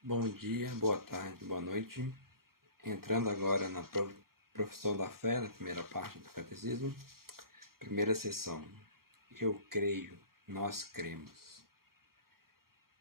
Bom dia, boa tarde, boa noite. Entrando agora na profissão da fé, na primeira parte do catecismo. Primeira sessão. Eu creio, nós cremos.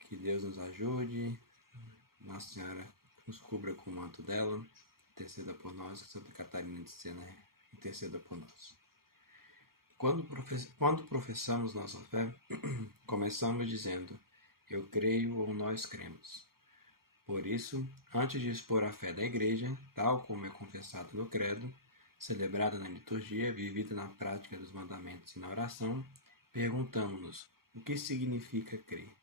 Que Deus nos ajude, Nossa Senhora nos cubra com o manto dela, interceda por nós, que Santa Catarina de Sena interceda por nós. Quando professamos nossa fé, começamos dizendo, eu creio ou nós cremos. Por isso, antes de expor a fé da Igreja, tal como é confessado no Credo, celebrada na liturgia, vivida na prática dos mandamentos e na oração, perguntamos-nos o que significa crer.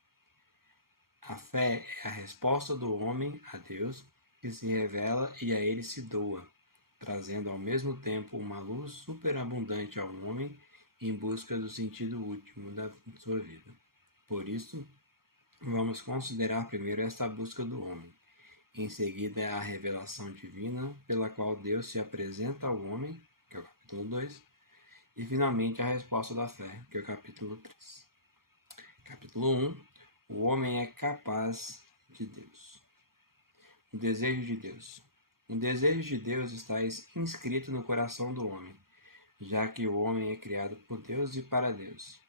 A fé é a resposta do homem a Deus, que se revela e a ele se doa, trazendo ao mesmo tempo uma luz superabundante ao homem em busca do sentido último da sua vida. Por isso, vamos considerar primeiro esta busca do homem. Em seguida, a revelação divina, pela qual Deus se apresenta ao homem, que é o capítulo 2, e finalmente a resposta da fé, que é o capítulo 3. Capítulo 1. O homem é capaz de Deus. O desejo de Deus. O desejo de Deus está inscrito no coração do homem, já que o homem é criado por Deus e para Deus.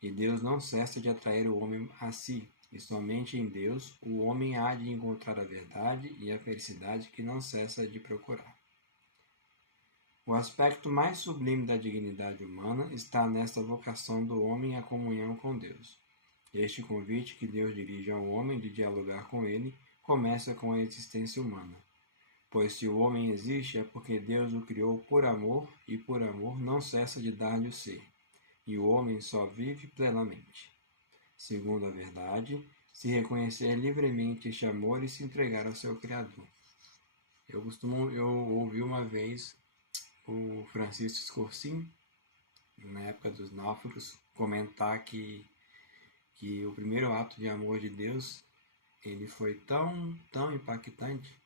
E Deus não cessa de atrair o homem a si, e somente em Deus o homem há de encontrar a verdade e a felicidade que não cessa de procurar. O aspecto mais sublime da dignidade humana está nesta vocação do homem à comunhão com Deus. Este convite que Deus dirige ao homem de dialogar com ele começa com a existência humana. Pois se o homem existe é porque Deus o criou por amor e por amor não cessa de dar-lhe o ser. E o homem só vive plenamente. Segundo a verdade, se reconhecer livremente este amor e se entregar ao seu Criador. Eu ouvi uma vez o Francisco Scorsin, na época dos náufragos, comentar que o primeiro ato de amor de Deus ele foi tão impactante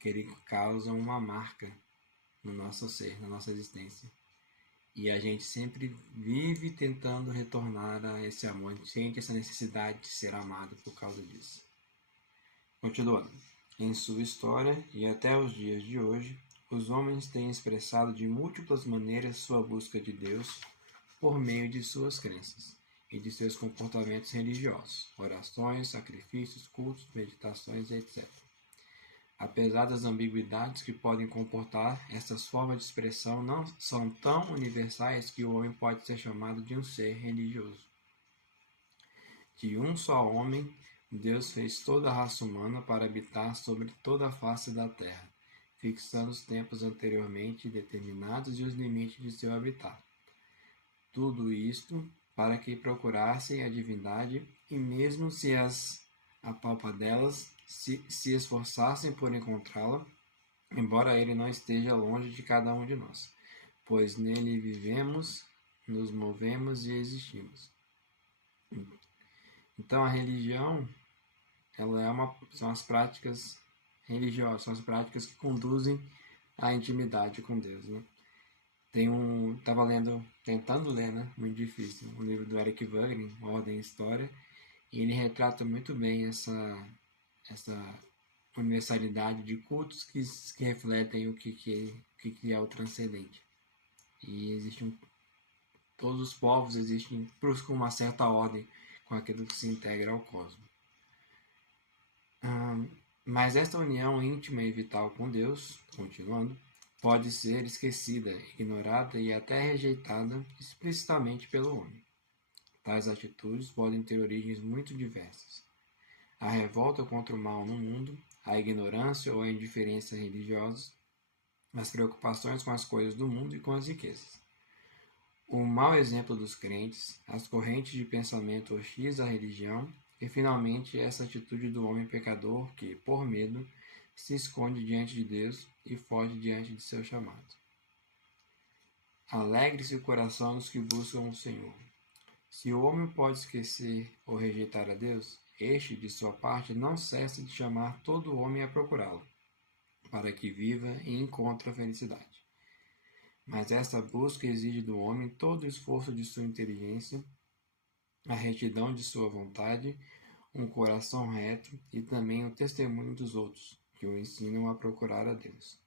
que ele causa uma marca no nosso ser, na nossa existência. E a gente sempre vive tentando retornar a esse amor. A gente sente essa necessidade de ser amado por causa disso. Continuando. Em sua história e até os dias de hoje, os homens têm expressado de múltiplas maneiras sua busca de Deus por meio de suas crenças e de seus comportamentos religiosos, orações, sacrifícios, cultos, meditações, etc. Apesar das ambiguidades que podem comportar, essas formas de expressão não são tão universais que o homem pode ser chamado de um ser religioso. De um só homem, Deus fez toda a raça humana para habitar sobre toda a face da terra, fixando os tempos anteriormente determinados e os limites de seu habitat. Tudo isto para que procurassem a divindade e mesmo se as apalpadelas se esforçassem por encontrá-la, embora ele não esteja longe de cada um de nós, pois nele vivemos, nos movemos e existimos. Então a religião, são as práticas religiosas, são as práticas que conduzem à intimidade com Deus, né? Estava tentando ler, né? Muito difícil, um livro do Eric Wagner, Ordem e História, e ele retrata muito bem essa universalidade de cultos que refletem o que é o transcendente. E todos os povos existem com uma certa ordem com aquilo que se integra ao cosmos. Mas esta união íntima e vital com Deus, continuando, pode ser esquecida, ignorada e até rejeitada explicitamente pelo homem. Tais atitudes podem ter origens muito diversas. A revolta contra o mal no mundo, a ignorância ou a indiferença religiosa, as preocupações com as coisas do mundo e com as riquezas. O mau exemplo dos crentes, as correntes de pensamento hostis à religião e, finalmente, essa atitude do homem pecador que, por medo, se esconde diante de Deus e foge diante de seu chamado. Alegre-se o coração dos que buscam o Senhor. Se o homem pode esquecer ou rejeitar a Deus, este, de sua parte, não cessa de chamar todo o homem a procurá-lo, para que viva e encontre a felicidade. Mas essa busca exige do homem todo o esforço de sua inteligência, a retidão de sua vontade, um coração reto e também o testemunho dos outros, que o ensinam a procurar a Deus.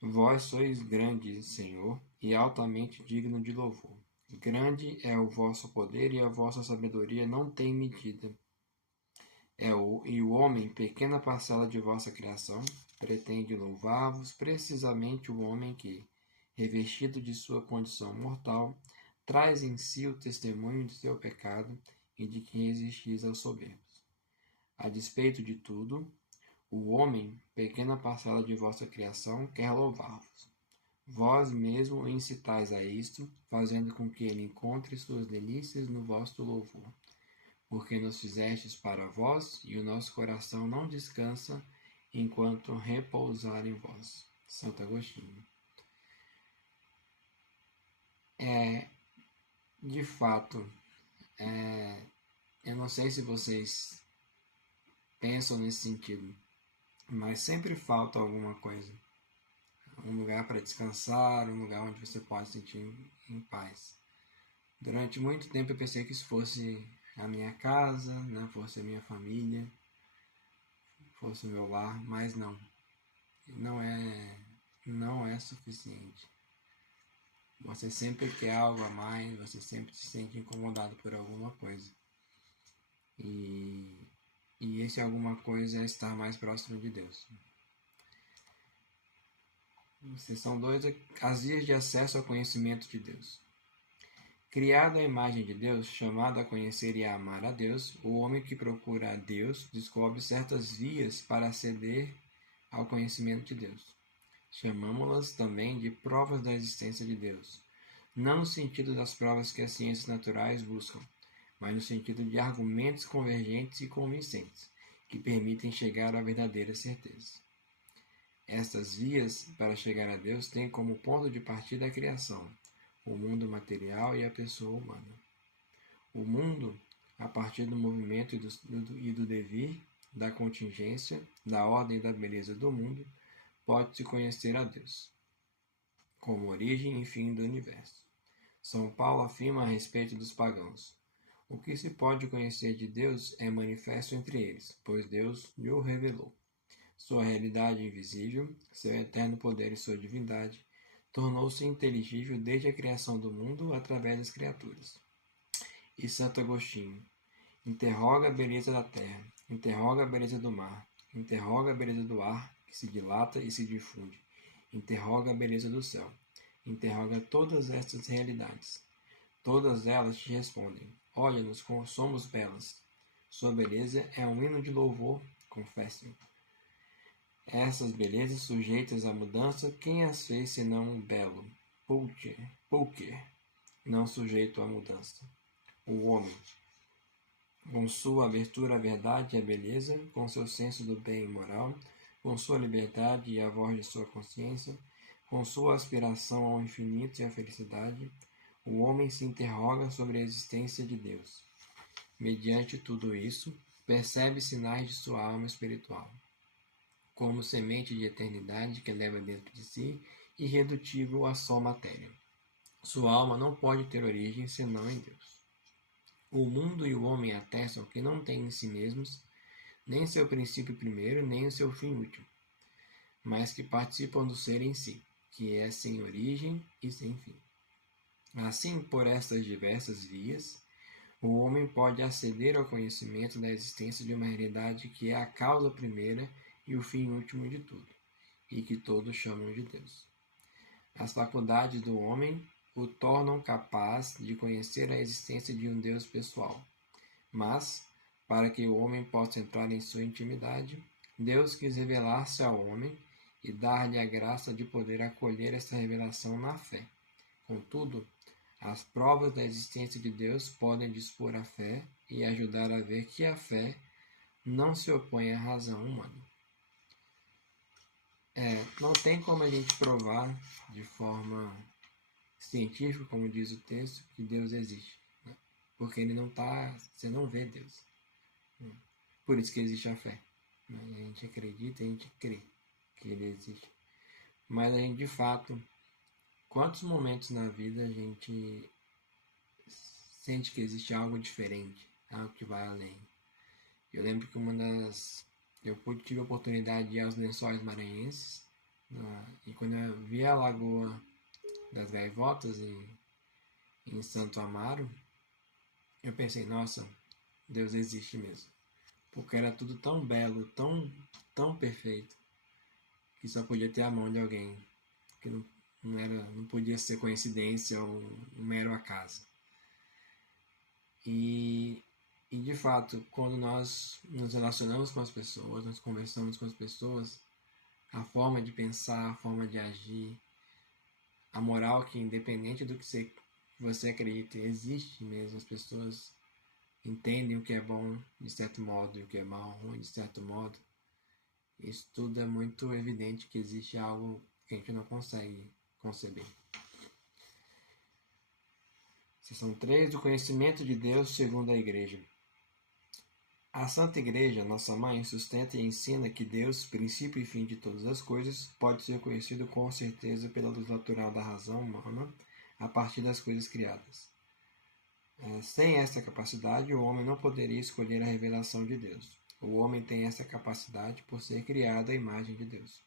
Vós sois grande, Senhor, e altamente digno de louvor. Grande é o vosso poder e a vossa sabedoria não tem medida. E o homem, pequena parcela de vossa criação, pretende louvar-vos, precisamente o homem que, revestido de sua condição mortal, traz em si o testemunho de seu pecado e de que resistis aos soberbos. A despeito de tudo, o homem, pequena parcela de vossa criação, quer louvar-vos. Vós mesmo o incitais a isto, fazendo com que ele encontre suas delícias no vosso louvor. Porque nos fizestes para vós, e o nosso coração não descansa enquanto repousar em vós. Santo Agostinho. De fato, eu não sei se vocês pensam nesse sentido, mas sempre falta alguma coisa. Um lugar para descansar, um lugar onde você pode se sentir em paz. Durante muito tempo eu pensei que isso fosse a minha casa, né? Fosse a minha família, fosse o meu lar, mas não. Não é suficiente. Você sempre quer algo a mais, você sempre se sente incomodado por alguma coisa. E esse alguma coisa é estar mais próximo de Deus. Seção 2, as vias de acesso ao conhecimento de Deus. Criado à imagem de Deus, chamado a conhecer e a amar a Deus, o homem que procura a Deus descobre certas vias para aceder ao conhecimento de Deus. Chamamos-las também de provas da existência de Deus, não no sentido das provas que as ciências naturais buscam, mas no sentido de argumentos convergentes e convincentes, que permitem chegar à verdadeira certeza. Estas vias para chegar a Deus têm como ponto de partida a criação, o mundo material e a pessoa humana. O mundo, a partir do movimento e do devir, da contingência, da ordem e da beleza do mundo, pode-se conhecer a Deus, como origem e fim do universo. São Paulo afirma a respeito dos pagãos: o que se pode conhecer de Deus é manifesto entre eles, pois Deus lhe o revelou. Sua realidade invisível, seu eterno poder e sua divindade, tornou-se inteligível desde a criação do mundo através das criaturas. E Santo Agostinho interroga a beleza da terra, interroga a beleza do mar, interroga a beleza do ar, que se dilata e se difunde, interroga a beleza do céu, interroga todas estas realidades. Todas elas te respondem: olha-nos como somos belas. Sua beleza é um hino de louvor, confesse-me. Essas belezas sujeitas à mudança, quem as fez senão o belo, Pulcher, não sujeito à mudança? O homem, com sua abertura à verdade e à beleza, com seu senso do bem e moral, com sua liberdade e a voz de sua consciência, com sua aspiração ao infinito e à felicidade, o homem se interroga sobre a existência de Deus. Mediante tudo isso, percebe sinais de sua alma espiritual, como semente de eternidade que leva dentro de si, irredutível à só matéria. Sua alma não pode ter origem senão em Deus. O mundo e o homem atestam que não têm em si mesmos nem seu princípio primeiro, nem o seu fim último, mas que participam do ser em si, que é sem origem e sem fim. Assim, por estas diversas vias, o homem pode aceder ao conhecimento da existência de uma realidade que é a causa primeira e o fim último de tudo, e que todos chamam de Deus. As faculdades do homem o tornam capaz de conhecer a existência de um Deus pessoal. Mas, para que o homem possa entrar em sua intimidade, Deus quis revelar-se ao homem e dar-lhe a graça de poder acolher essa revelação na fé. Contudo, as provas da existência de Deus podem dispor a fé e ajudar a ver que a fé não se opõe à razão humana. Não tem como a gente provar de forma científica, como diz o texto, que Deus existe, né? Porque ele não está, você não vê Deus. Né? Por isso que existe a fé. Né? A gente acredita, a gente crê que ele existe. Mas a gente, de fato, quantos momentos na vida a gente sente que existe algo diferente, algo que vai além? Eu lembro que eu tive a oportunidade de ir aos Lençóis Maranhenses, e quando eu vi a Lagoa das Gaivotas em Santo Amaro, eu pensei, nossa, Deus existe mesmo. Porque era tudo tão belo, tão perfeito, que só podia ter a mão de alguém, que não podia ser coincidência ou um mero acaso. E de fato, quando nós nos relacionamos com as pessoas, nós conversamos com as pessoas, a forma de pensar, a forma de agir, a moral que, independente do que você acredita, existe mesmo. As pessoas entendem o que é bom de certo modo e o que é mal, ruim de certo modo. Isso tudo é muito evidente que existe algo que a gente não consegue conceber. Seção 3 do conhecimento de Deus segundo a Igreja. A Santa Igreja, nossa mãe, sustenta e ensina que Deus, princípio e fim de todas as coisas, pode ser conhecido com certeza pela luz natural da razão humana a partir das coisas criadas. Sem esta capacidade, o homem não poderia escolher a revelação de Deus. O homem tem essa capacidade por ser criado à imagem de Deus.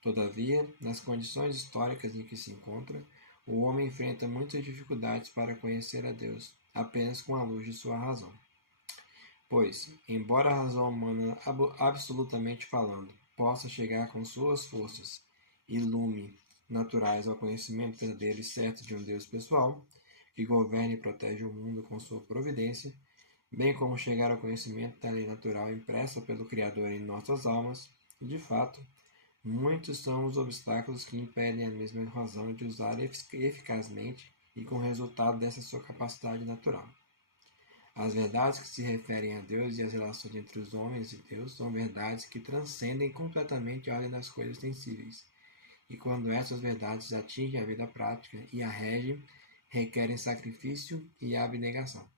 Todavia, nas condições históricas em que se encontra, o homem enfrenta muitas dificuldades para conhecer a Deus, apenas com a luz de sua razão. Pois, embora a razão humana, absolutamente falando, possa chegar com suas forças e lume naturais ao conhecimento verdadeiro e certo de um Deus pessoal, que governa e protege o mundo com sua providência, bem como chegar ao conhecimento da lei natural impressa pelo Criador em nossas almas, de fato, muitos são os obstáculos que impedem a mesma razão de usar eficazmente e com resultado dessa sua capacidade natural. As verdades que se referem a Deus e as relações entre os homens e Deus são verdades que transcendem completamente a ordem das coisas sensíveis, e quando essas verdades atingem a vida prática e a regem, requerem sacrifício e abnegação.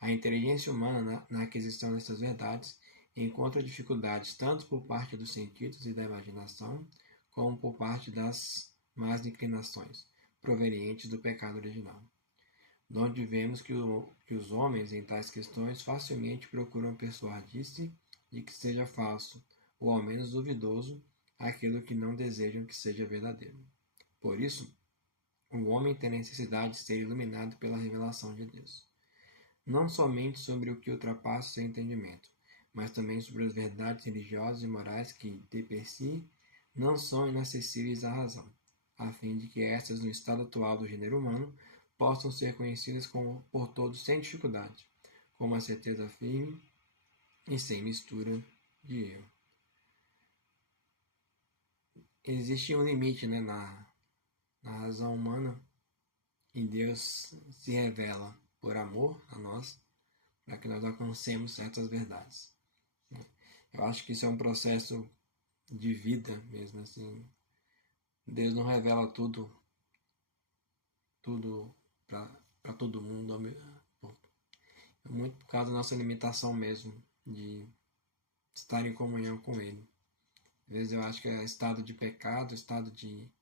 A inteligência humana, na aquisição dessas verdades, encontra dificuldades tanto por parte dos sentidos e da imaginação, como por parte das más inclinações, provenientes do pecado original. Donde vemos que os homens, em tais questões, facilmente procuram persuadir-se de que seja falso, ou ao menos duvidoso, aquilo que não desejam que seja verdadeiro. Por isso, o homem tem necessidade de ser iluminado pela revelação de Deus. Não somente sobre o que ultrapassa seu entendimento, mas também sobre as verdades religiosas e morais que, de per si, não são inacessíveis à razão, a fim de que estas, no estado atual do gênero humano, possam ser conhecidas por todos sem dificuldade, com uma certeza firme e sem mistura de erro. Existe um limite, na razão humana, e Deus se revela por amor a nós, para que nós alcancemos certas verdades. Eu acho que isso é um processo de vida mesmo, assim. Deus não revela tudo para todo mundo, muito por causa da nossa limitação mesmo, de estar em comunhão com Ele. Às vezes eu acho que é estado de pecado, estado de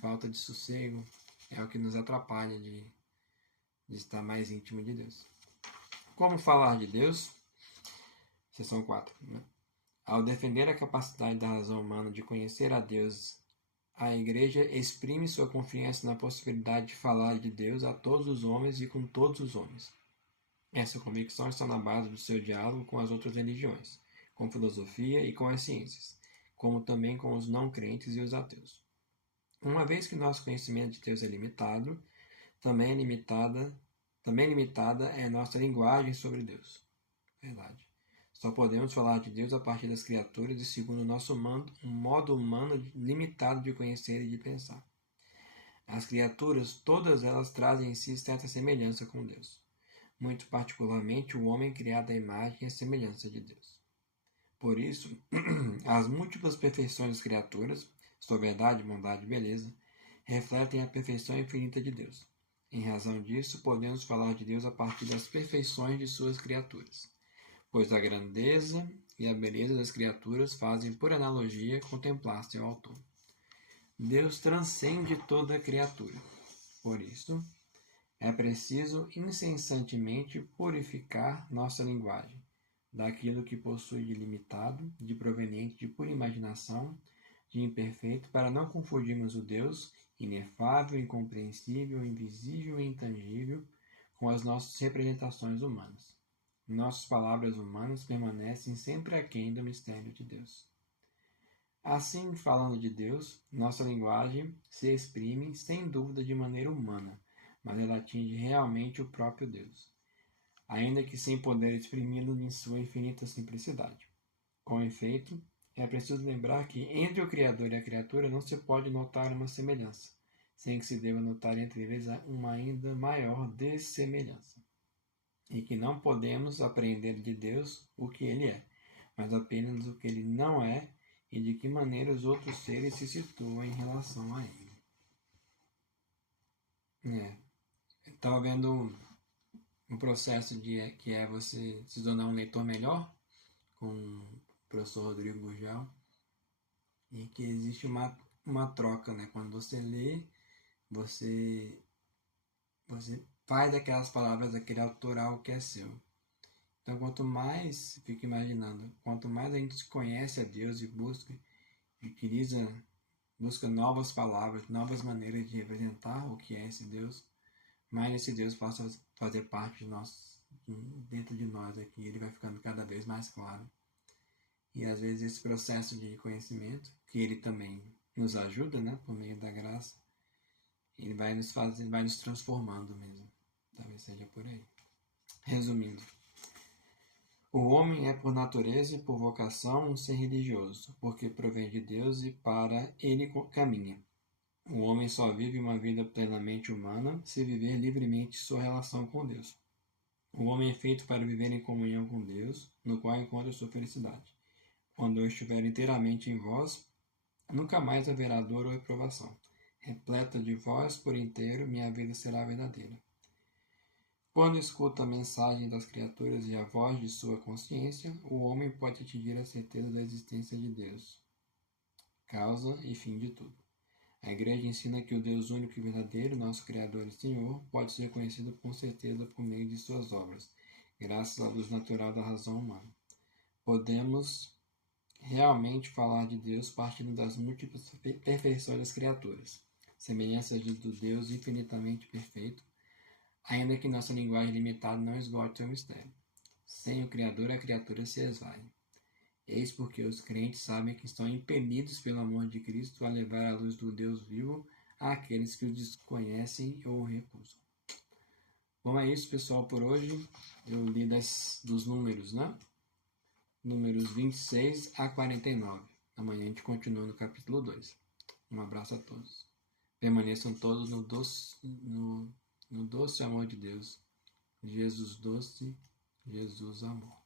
falta de sossego, é o que nos atrapalha de estar mais íntimo de Deus. Como falar de Deus? Seção 4. Ao defender a capacidade da razão humana de conhecer a Deus, a Igreja exprime sua confiança na possibilidade de falar de Deus a todos os homens e com todos os homens. Essa convicção está na base do seu diálogo com as outras religiões, com a filosofia e com as ciências, como também com os não crentes e os ateus. Uma vez que nosso conhecimento de Deus é limitado, também limitada é nossa linguagem sobre Deus. Verdade. Só podemos falar de Deus a partir das criaturas e segundo o nosso modo humano limitado de conhecer e de pensar. As criaturas, todas elas trazem em si certa semelhança com Deus, muito particularmente o homem criado à imagem e à semelhança de Deus. Por isso, as múltiplas perfeições das criaturas, sua verdade, bondade e beleza, refletem a perfeição infinita de Deus. Em razão disso, podemos falar de Deus a partir das perfeições de suas criaturas, pois a grandeza e a beleza das criaturas fazem, por analogia, contemplar seu autor. Deus transcende toda a criatura. Por isso, É preciso incessantemente purificar nossa linguagem daquilo que possui de limitado, de proveniente de pura imaginação, de imperfeito, para não confundirmos o Deus inefável, incompreensível, invisível e intangível com as nossas representações humanas. Nossas palavras humanas permanecem sempre aquém do mistério de Deus. Assim, falando de Deus, nossa linguagem se exprime, sem dúvida, de maneira humana, mas ela atinge realmente o próprio Deus, ainda que sem poder exprimi-lo em sua infinita simplicidade. Com efeito, é preciso lembrar que entre o Criador e a criatura não se pode notar uma semelhança, sem que se deva notar entre eles uma ainda maior dessemelhança, e que não podemos aprender de Deus o que ele é, mas apenas o que ele não é e de que maneira os outros seres se situam em relação a ele. Estava vendo um processo que é você se tornar um leitor melhor, com o professor Rodrigo Gurgel, e que existe uma troca, né? Quando você lê, você faz daquelas palavras, daquele autoral que é seu. Então, quanto mais, fico imaginando, quanto mais a gente conhece a Deus e busca novas palavras, novas maneiras de representar o que é esse Deus, mais esse Deus possa fazer parte de nós, dentro de nós aqui, ele vai ficando cada vez mais claro. E às vezes esse processo de conhecimento, que ele também nos ajuda, né, por meio da graça, ele vai nos transformando mesmo. Talvez seja por aí. Resumindo, o homem é por natureza e por vocação um ser religioso, porque provém de Deus e para ele caminha. O homem só vive uma vida plenamente humana se viver livremente sua relação com Deus. O homem é feito para viver em comunhão com Deus, no qual encontra sua felicidade. Quando eu estiver inteiramente em vós, nunca mais haverá dor ou reprovação. Repleta de vós por inteiro, minha vida será verdadeira. Quando escuta a mensagem das criaturas e a voz de sua consciência, o homem pode atingir a certeza da existência de Deus, causa e fim de tudo. A Igreja ensina que o Deus único e verdadeiro, nosso Criador e Senhor, pode ser conhecido com certeza por meio de suas obras, graças à luz natural da razão humana. Podemos realmente falar de Deus partindo das múltiplas perfeições das criaturas, semelhanças do Deus infinitamente perfeito, ainda que nossa linguagem limitada não esgote seu mistério. Sem o Criador, a criatura se esvai. Eis porque os crentes sabem que estão impelidos pelo amor de Cristo a levar a luz do Deus vivo àqueles que o desconhecem ou o recusam. Bom, é isso, pessoal, por hoje. Eu li dos números, né? Números 26 a 49. Amanhã a gente continua no capítulo 2. Um abraço a todos. Permaneçam todos no doce amor de Deus. Jesus doce, Jesus amor.